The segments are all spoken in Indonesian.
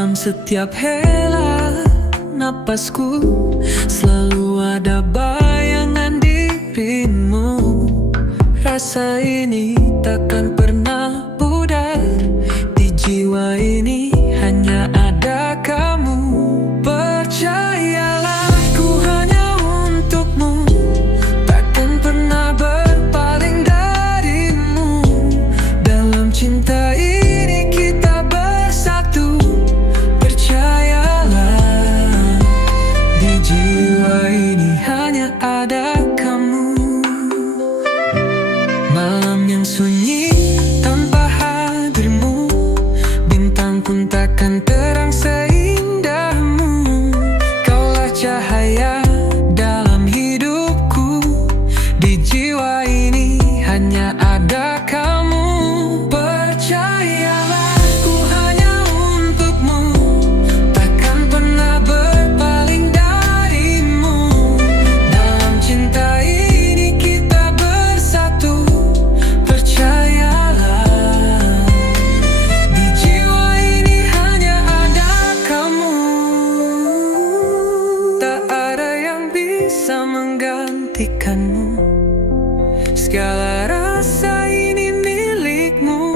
Dalam setiap hela napasku selalu ada bayangan dirimu. Rasa ini takkan pernah pudar. Di jiwa ini hanya ada kamu. Percayalah, ku hanya untukmu, takkan pernah berpaling darimu. Dalam cinta ini kita bersatu. Percayalah, di jiwa ini hanya ada kamu. Malam yang sunyi tanpa hadirmu, bintang pun takkan terang seindahmu. Kaulah cahaya dalam hidupku. Di jiwa ini hanya ada kamu. Percayalah, ku hanya untukmu, takkan pernah berpaling darimu. Dalam cinta ini kita bersatu. Percayalah, di jiwa ini hanya ada kamu. Tak ada yang bisa menggantikanmu. Segala rasa ini milikmu.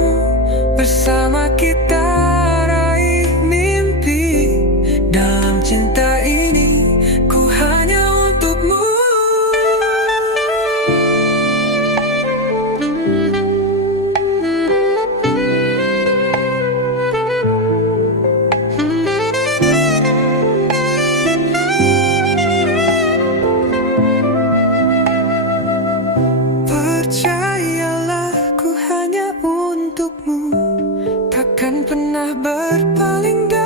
Bersama kita raih mimpi. Dalam cinta ini ku hanya untukmu. Percayalah, ku hanya untukmu, takkan pernah berpaling dari